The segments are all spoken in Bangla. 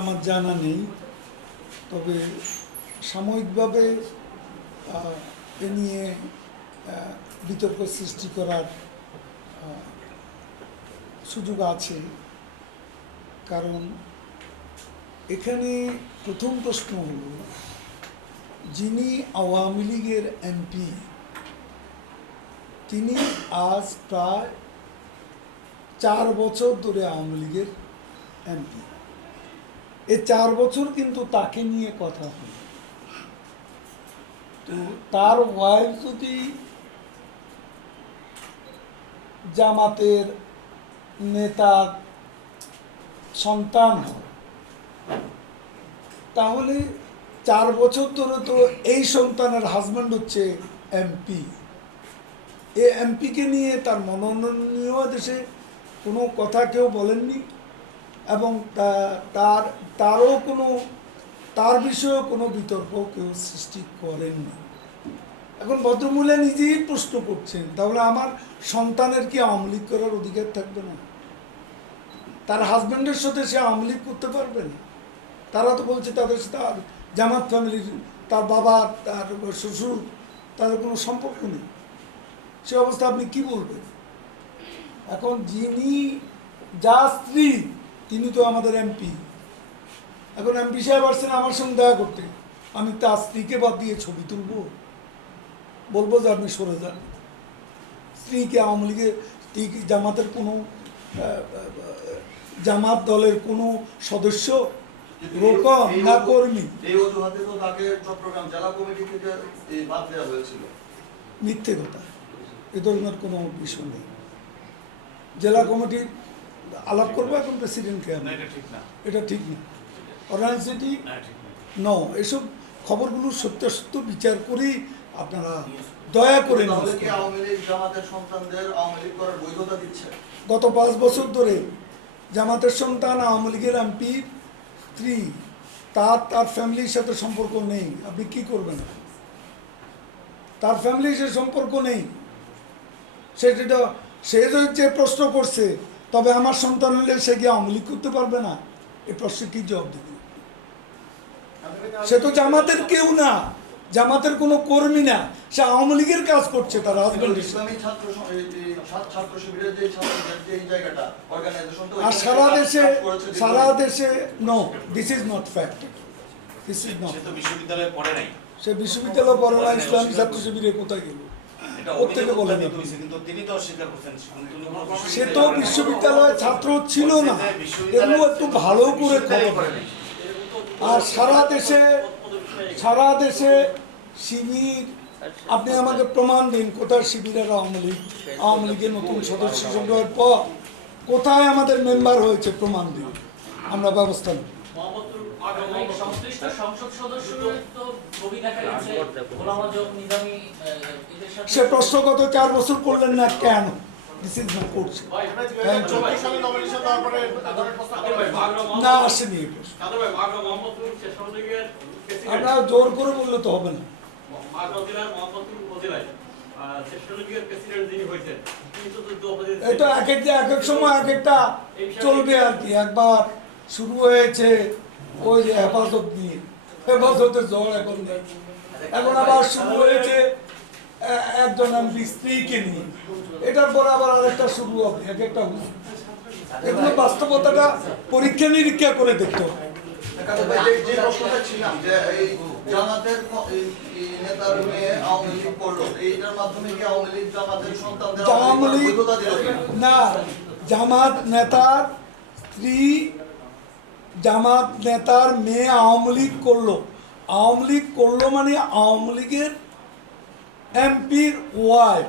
আমার জানা নেই। তবে সাময়িকভাবে এ নিয়ে বিতর্ক সৃষ্টি করার সুযোগ আছে। কারণ এখানে প্রথম প্রশ্ন হল, যিনি আওয়ামী লীগের এমপি, তিনি আজ প্রায় চার বছর ধরে আওয়ামী লীগের এমপি। এ চার বছর কিন্তু তাকে নিয়ে কথা হলো। তো তার ওয়াইফ যদি জামাতের নেতার সন্তান তাহলে চার বছর ধরে তো এই সন্তানের হাজব্যান্ড হচ্ছে এমপি এ এমপিকে নিয়ে তার মনোনয়নীয় দেশে কোনো কথা কেউ বলেননি? এবং তার, তারও কোনো, তার বিষয়ে কোনো বিতর্ক কেউ সৃষ্টি করেন না। এখন ভদ্রমূল্যে নিজেই প্রশ্ন করছেন, তাহলে আমার সন্তানের কি আওয়ামী করার অধিকার থাকবে না? তার হাজব্যান্ডের সাথে সে আওয়ামী করতে পারবে না? তারা তো বলছে তাদের সাথে জামাত ফ্যামিলির, তার বাবা, তার শ্বশুর, তাদের কোনো সম্পর্ক নেই। সে অবস্থা আপনি কি বলবেন? এখন যিনি, যা স্ত্রী তিনি তো আমাদের এমপি এখন এমপি সাহেব আসছেন আমার সঙ্গে দেখা করতে। আমি তার স্ত্রীকে বাদ দিয়ে ছবি তুলবো। বলব যে আপনি সরে যান। স্ত্রীকে আওয়ামী লীগের জামাতের কোনো জামাত দলের কোনো সদস্য না কর্মী। মিথ্যে কথা। এ ধরনের কোনো বিষয় নেই। জেলা কমিটির আলাপ করব এখন প্রেসিডেন্টকে আমি। এটা ঠিক না। এটা অর্গানাইজেটি না। ঠিক না। ন এসব খবরগুলো সত্যাসত্য বিচার করেই আপনারা দয়া করে গত পাঁচ বছর ধরে জামাতের সন্তান আওয়ামী লীগের এমপি স্ত্রী তার তার ফ্যামিলির সাথে সম্পর্ক নেই। আপনি কি করবেন? তার ফ্যামিলির সাথে সম্পর্ক নেই। সে যেটা সে যে প্রশ্ন করছে তবে আমার সন্তান হলে সে কি আওয়ামী লীগ করতে পারবে না। এই প্রশ্নে কি জবাব দেবে? সে তো জামাতের কেউ না। জামাতের কোনো কর্মী না। সে আওয়ামী লীগের কাজ করছে তার তো আর সারা দেশে সারা দেশে no this is not fact this is not সে বিশ্ববিদ্যালয়ে পড়ে নাই। সে বিশ্ববিদ্যালয় পড়ে না ইসলামী ছাত্র শিবিরে কোথায় গেল? প্রত্যেকে সে তো বিশ্ববিদ্যালয়ে বিশ্ববিদ্যালয়ের ছাত্র ছিল না। এগুলো একটু ভালো করে খবর আর সারা দেশে সারা দেশে শিবির আপনি আমাকে প্রমাণ দিন কোথায় শিবিরের আওয়ামী লীগ? আওয়ামী লীগের নতুন সদস্য সংগ্রহের পর কোথায় আমাদের মেম্বার হয়েছে প্রমাণ দিন? আমরা ব্যবস্থা নেব। এই সংশ্লিষ্ট সংসদ সদস্যের তো ছবি দেখা গেছে নিজামী আহ, এদের সাথে সে প্রশ্ন গত চার বছর করলেন না কেন? দিস ইজ নট করছে না আসেনি এই আমরা জোর করে বললে তো হবে না। তো এক এক এক এক সময় এক একটা চলবে আর কি। একবার শুরু হয়েছে ওই যে হেফাজত নিয়ে। হেফাজতের জ্বর এখন। নেই এখন আবার শুরু হয়েছে একজন এমপি স্ত্রীকে নিয়ে। এটার পরে আবার আরেকটা শুরু হবে এক একটা এগুলো বাস্তবতাটা পরীক্ষা নিরীক্ষা করে দেখতে হবে। যে- যে প্রশ্নটা ছিলাম যে এই জামাতের ক- এই- এই নেতার মেয়ে আওয়ামী লীগ করল এইটার মাধ্যমে কি আওয়ামী লীগ জামাতের সন্তানদের আওয়ামী আওয়ামী লীগ লীগ করার বৈধতা দিল কিনা? না জামাত নেতার স্ত্রী জামাত নেতার মেয়ে আওয়ামী লীগ করল। আওয়ামী লীগ করল মানে আওয়ামী লীগের এমপির ওয়াইফ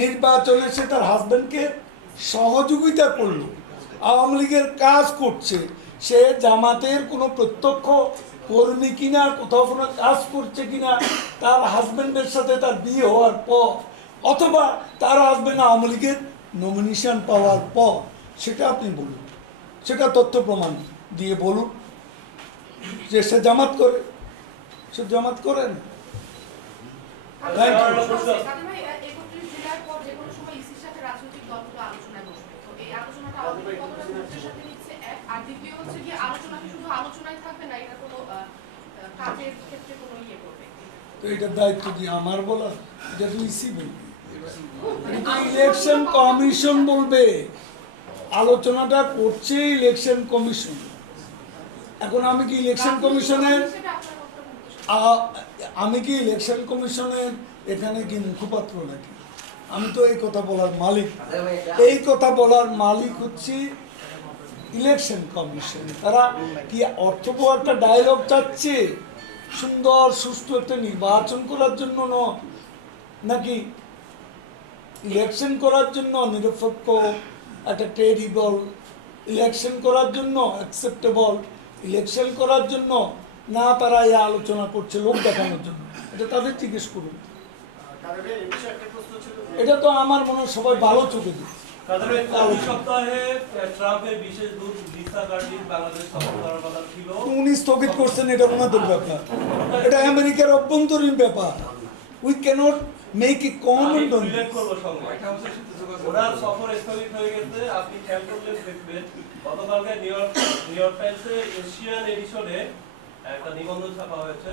নির্বাচনে সে তার হাজব্যান্ডকে সহযোগিতা করল। আওয়ামী লীগের কাজ করছে। সে জামাতের কোনো প্রত্যক্ষ কর্মী কিনা, কোথাও কোনো কাজ করছে কিনা, তার হাজব্যান্ডের সাথে তার বিয়ে হওয়ার পর, অথবা তার হাজব্যান্ড আওয়ামী লীগের নমিনেশন পাওয়ার পর, সেটা আপনি বলুন। সেটা তথ্য প্রমাণ দিয়ে বলুন যে সে জামাত করে। সে জামাত করেন তো কোনো ইয়ে করবে? তো এটার দায়িত্ব কি আমার বলা? এটা তো ইসি বলবে। ইলেকশন কমিশন বলবে। আলোচনাটা করছে ইলেকশন কমিশন। এখন আমি কি ইলেকশন কমিশনের আমি কি ইলেকশন কমিশনের এখানে কি মুখপাত্র নাকি? আমি তো এই কথা বলার মালিক। এই কথা বলার মালিক হচ্ছে ইলেকশন কমিশন। তারা কি অর্থবহ একটা ডায়লগ চাচ্ছে? সুন্দর, সুষ্ঠু একটা নির্বাচন করার জন্য নাকি ইলেকশন করার জন্য নিরপেক্ষ, একটা টেরিবল ইলেকশন করার জন্য অ্যাকসেপ্টেবল ইলেকশন করার জন্য না তারা এই আলোচনা করছে লোক দেখানোর জন্য। এটা তাদের জিজ্ঞেস করুন। এটা তো আমার মনে হয় সবাই ভালো চোখে দিচ্ছে উনি স্থগিত করছেন এটা ওনাদের ব্যাপার। এটা আমেরিকার অভ্যন্তরীণ ব্যাপার। উই ক্যানট মেক এ সফর স্থগিত হয়ে গেছে আপনি খেয়াল করলে দেখবেন গতকালকে নিউ ইয়র্ক নিউ ইয়র্ক টাইমসে এশিয়ান এডিশনে একটা নিবন্ধ ছাপা হয়েছে।